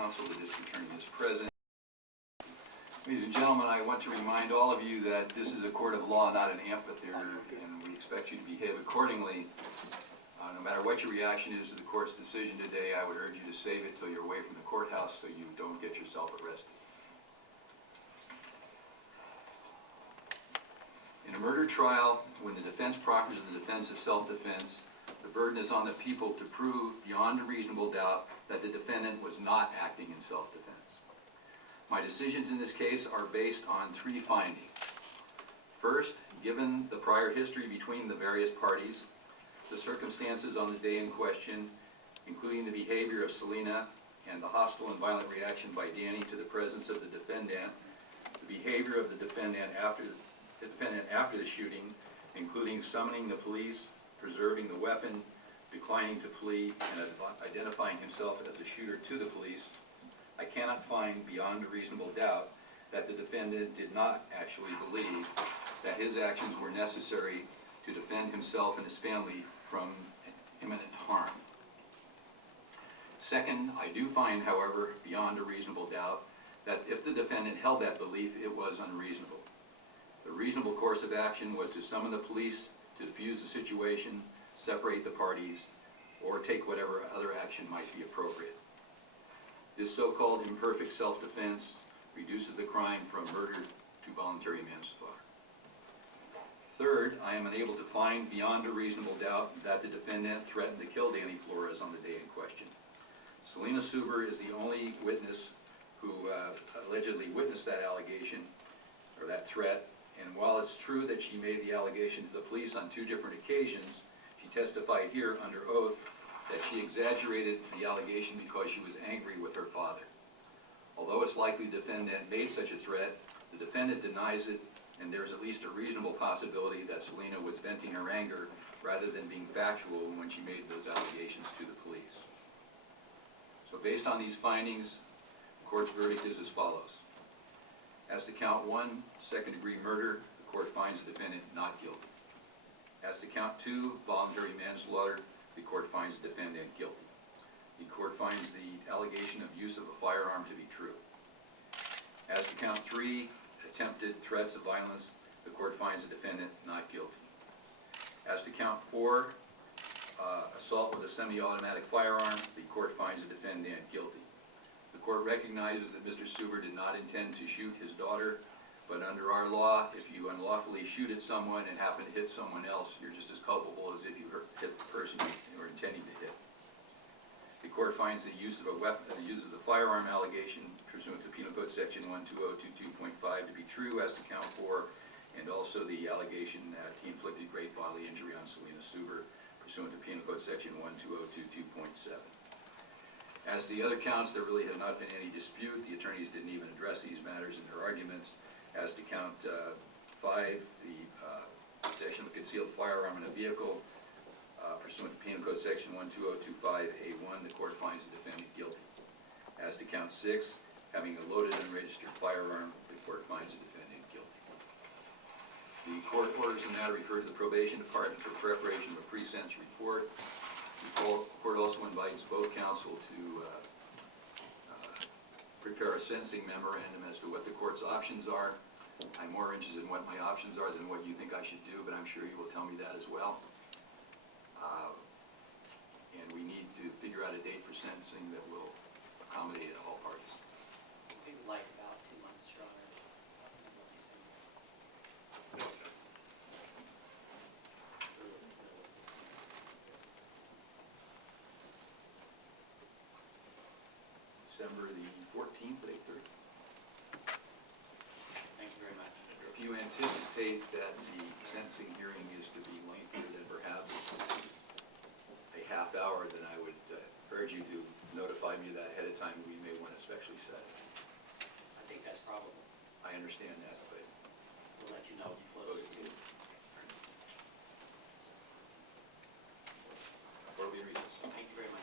counsel. The district attorney is present. Ladies and gentlemen, I want to remind all of you that this is a court of law, not an amphitheater, and we expect you to behave accordingly. No matter what your reaction is to the court's decision today, I would urge you to save it till you're away from the courthouse so you don't get yourself arrested. In a murder trial, when the defense proffers the defense of self-defense, the burden is on the people to prove beyond a reasonable doubt that the defendant was not acting in self-defense. My decisions in this case are based on three findings. First, given the prior history between the various parties, the circumstances on the day in question, including the behavior of Salinas and the hostile and violent reaction by Danny to the presence of the defendant, the behavior of the defendant after the shooting, including summoning the police, preserving the weapon, declining to flee, and identifying himself as a shooter to the police, I cannot find beyond a reasonable doubt that the defendant did not actually believe that his actions were necessary to defend himself and his family from imminent harm. Second, I do find, however, beyond a reasonable doubt, that if the defendant held that belief, it was unreasonable. The reasonable course of action was to summon the police to defuse the situation, separate the parties, or take whatever other action might be appropriate. This so-called imperfect self-defense reduces the crime from murder to voluntary manslaughter. Third, I am unable to find beyond a reasonable doubt that the defendant threatened to kill Danny Flores on the day in question. Salinas Suber is the only witness who allegedly witnessed that allegation, or that threat, and while it's true that she made the allegation to the police on two different occasions, she testified here under oath that she exaggerated the allegation because she was angry with her father. Although it's likely the defendant made such a threat, the defendant denies it, and there's at least a reasonable possibility that Salinas was venting her anger rather than being factual when she made those allegations to the police. So based on these findings, the court's verdict is as follows. As to count 1, second-degree murder, the court finds the defendant not guilty. As to count 2, voluntary manslaughter, the court finds the defendant guilty. The court finds the allegation of use of a firearm to be true. As to count 3, attempted threats of violence, the court finds the defendant not guilty. As to count 4, assault with a semi-automatic firearm, the court finds the defendant guilty. The court recognizes that Mr. Suber did not intend to shoot his daughter, but under our law, if you unlawfully shoot at someone and happen to hit someone else, you're just as culpable as if you hit the person you were intending to hit. The court finds the use of a weapon, the use of the firearm allegation pursuant to Penal Code Section 12022.5 to be true as to count 4, and also the allegation that he inflicted great bodily injury on Salinas Suber pursuant to Penal Code Section 12022.7. As to the other counts, there really has not been any dispute. The attorneys didn't even address these matters in their arguments. As to count 5, the possession of a concealed firearm in a vehicle, pursuant to Penal Code Section 12025A1, the court finds the defendant guilty. As to count 6, having a loaded and registered firearm, the court finds the defendant guilty. The court orders the matter referred to the probation department for preparation of a pre-sentence report. The court also invites both counsel to prepare a sentencing memorandum as to what the court's options are. I'm more interested in what my options are than what you think I should do, but I'm sure you will tell me that as well. And we need to figure out a date for sentencing that will accommodate all parties. I think like about 2 months stronger. December the 14th at 8:30. Thank you very much. If you anticipate that the sentencing hearing is to be lengthier than perhaps a half hour, then I would urge you to notify me that ahead of time. We may want to specially set it. I think that's probable. I understand that, but We'll let you know closer to it. what will be reasons? Thank you very much.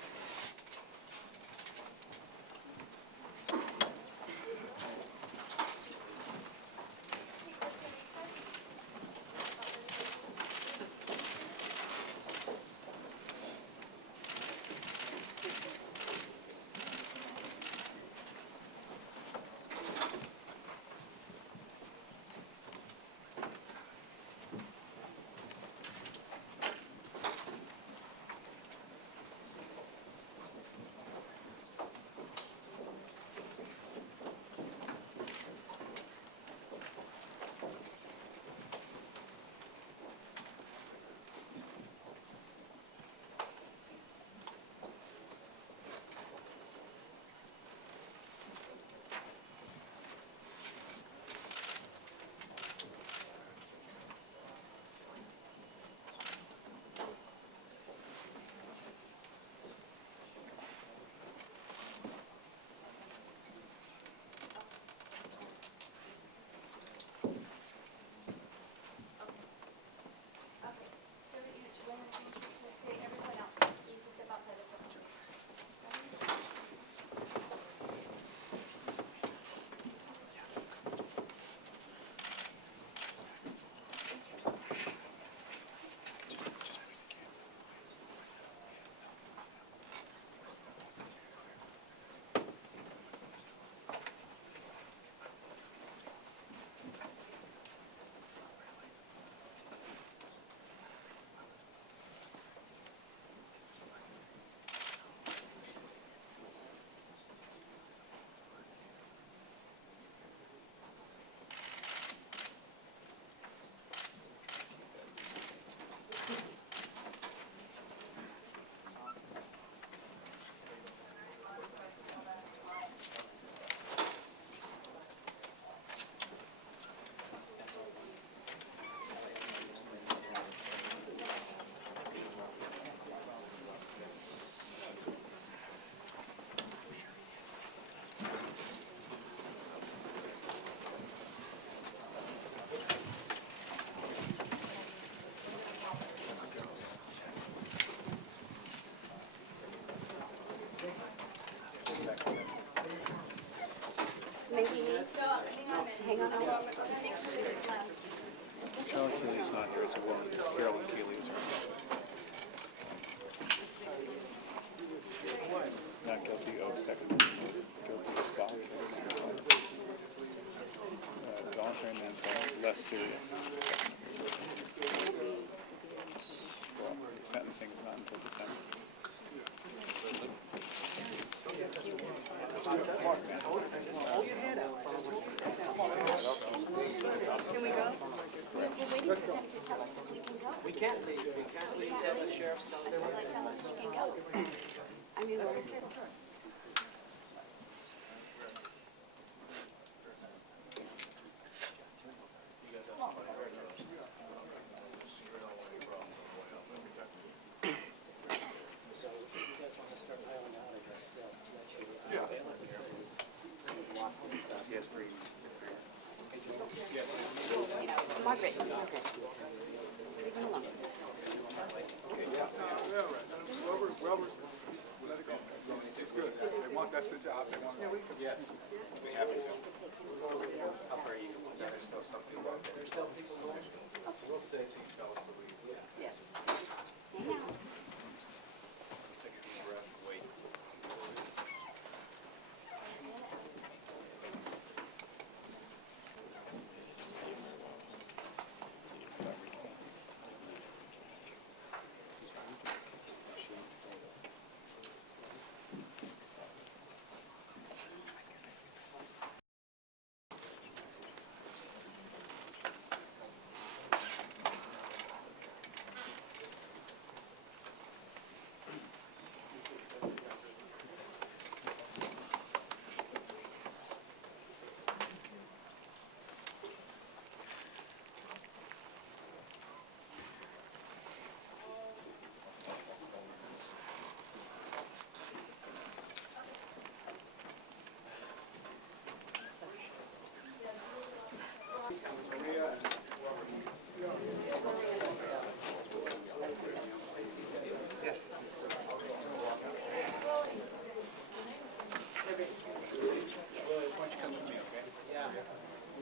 Hang on. Carolyn Keeley's not there, it's a woman. Carolyn Keeley's not guilty of second degree murder, guilty of voluntary manslaughter, less serious. Well, sentencing is not until December. Can we go? We're waiting for them to tell us if we can go. We can't leave. We can't leave the sheriff's tell us. Like, tell us we can go. I mean, we're... So if you guys want to start piling out, I guess, let you walk with Yes, three. Margaret. Leave him alone. Let it go. It's good. They want, that's the job. They want. Yes. We have it. how far you go. There's still something about that. There's still people. We'll stay till you tell us to leave. Yes. Hang out. Take a deep breath and wait.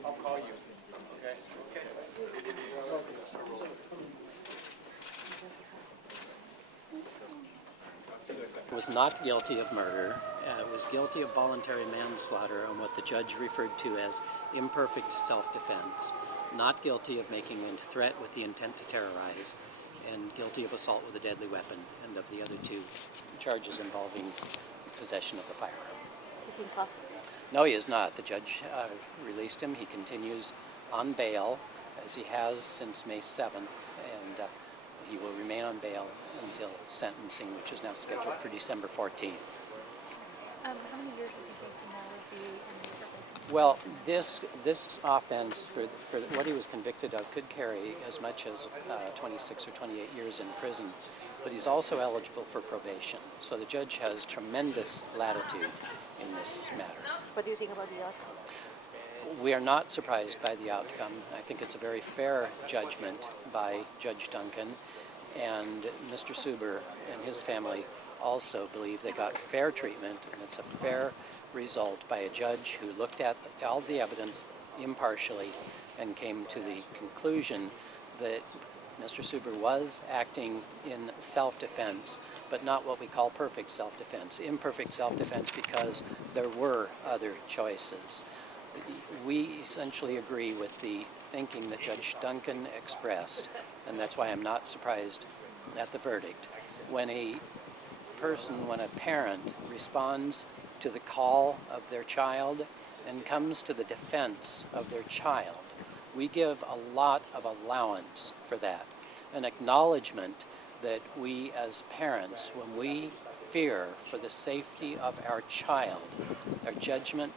I'll call you. Okay? Was not guilty of murder, was guilty of voluntary manslaughter on what the judge referred to as imperfect self-defense, not guilty of making a threat with the intent to terrorize, and guilty of assault with a deadly weapon, and of the other two charges involving possession of the firearm. Is he possible? No, he is not. The judge released him. He continues on bail, as he has since May 7th, and he will remain on bail until sentencing, which is now scheduled for December 14th. How many years is he facing now with the imperfect? Well, this offense, for what he was convicted of, could carry as much as 26 or 28 years in prison, but he's also eligible for probation. So the judge has tremendous latitude in this matter. What do you think about the outcome? We are not surprised by the outcome. I think it's a very fair judgment by Judge Duncan, and Mr. Suber and his family also believe they got fair treatment, and it's a fair result by a judge who looked at all the evidence impartially and came to the conclusion that Mr. Suber was acting in self-defense, but not what we call perfect self-defense. Imperfect self-defense because there were other choices. We essentially agree with the thinking that Judge Duncan expressed, and that's why I'm not surprised at the verdict. When a parent responds to the call of their child and comes to the defense of their child, we give a lot of allowance for that, an acknowledgement that we as parents, when we fear for the safety of our child, our judgment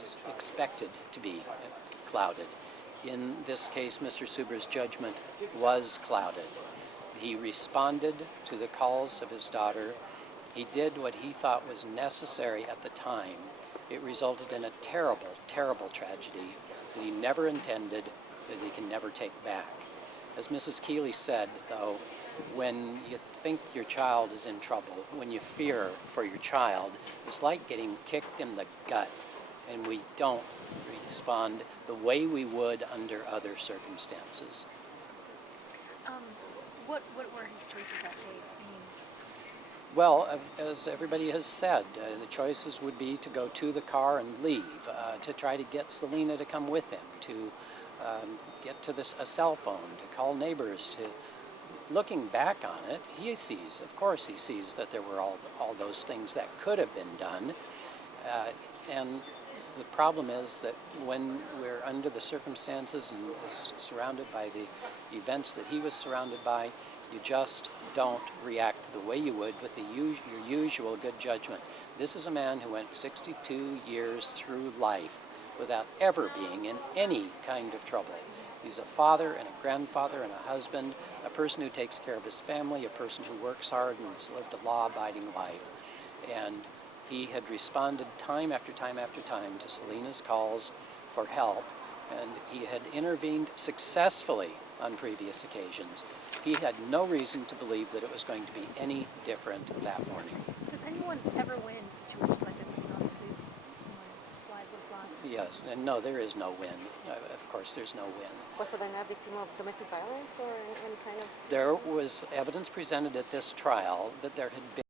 is expected to be clouded. In this case, Mr. Suber's judgment was clouded. He responded to the calls of his daughter. He did what he thought was necessary at the time. It resulted in a terrible, terrible tragedy that he never intended, that he can never take back. As Mrs. Keeley said, though, when you think your child is in trouble, when you fear for your child, it's like getting kicked in the gut and we don't respond the way we would under other circumstances. What were his choices that day? I mean, Well, as everybody has said, the choices would be to go to the car and leave, to try to get Selena to come with him, to get to a cell phone, to call neighbors. Looking back on it, he sees, of course he sees that there were all those things that could have been done. And the problem is that when we're under the circumstances and surrounded by the events that he was surrounded by, you just don't react the way you would with your usual good judgment. This is a man who went 62 years through life without ever being in any kind of trouble. He's a father and a grandfather and a husband, a person who takes care of his family, a person who works hard and has lived a law-abiding life. And he had responded time after time after time to Selena's calls for help, and he had intervened successfully on previous occasions. He had no reason to believe that it was going to be any different that morning. does anyone ever win in situations like this? I mean, obviously, someone's life was lost. Yes, and no, there is no win. Of course, there's no win. Was Selena a victim of domestic violence or any kind of? There was evidence presented at this trial that there had been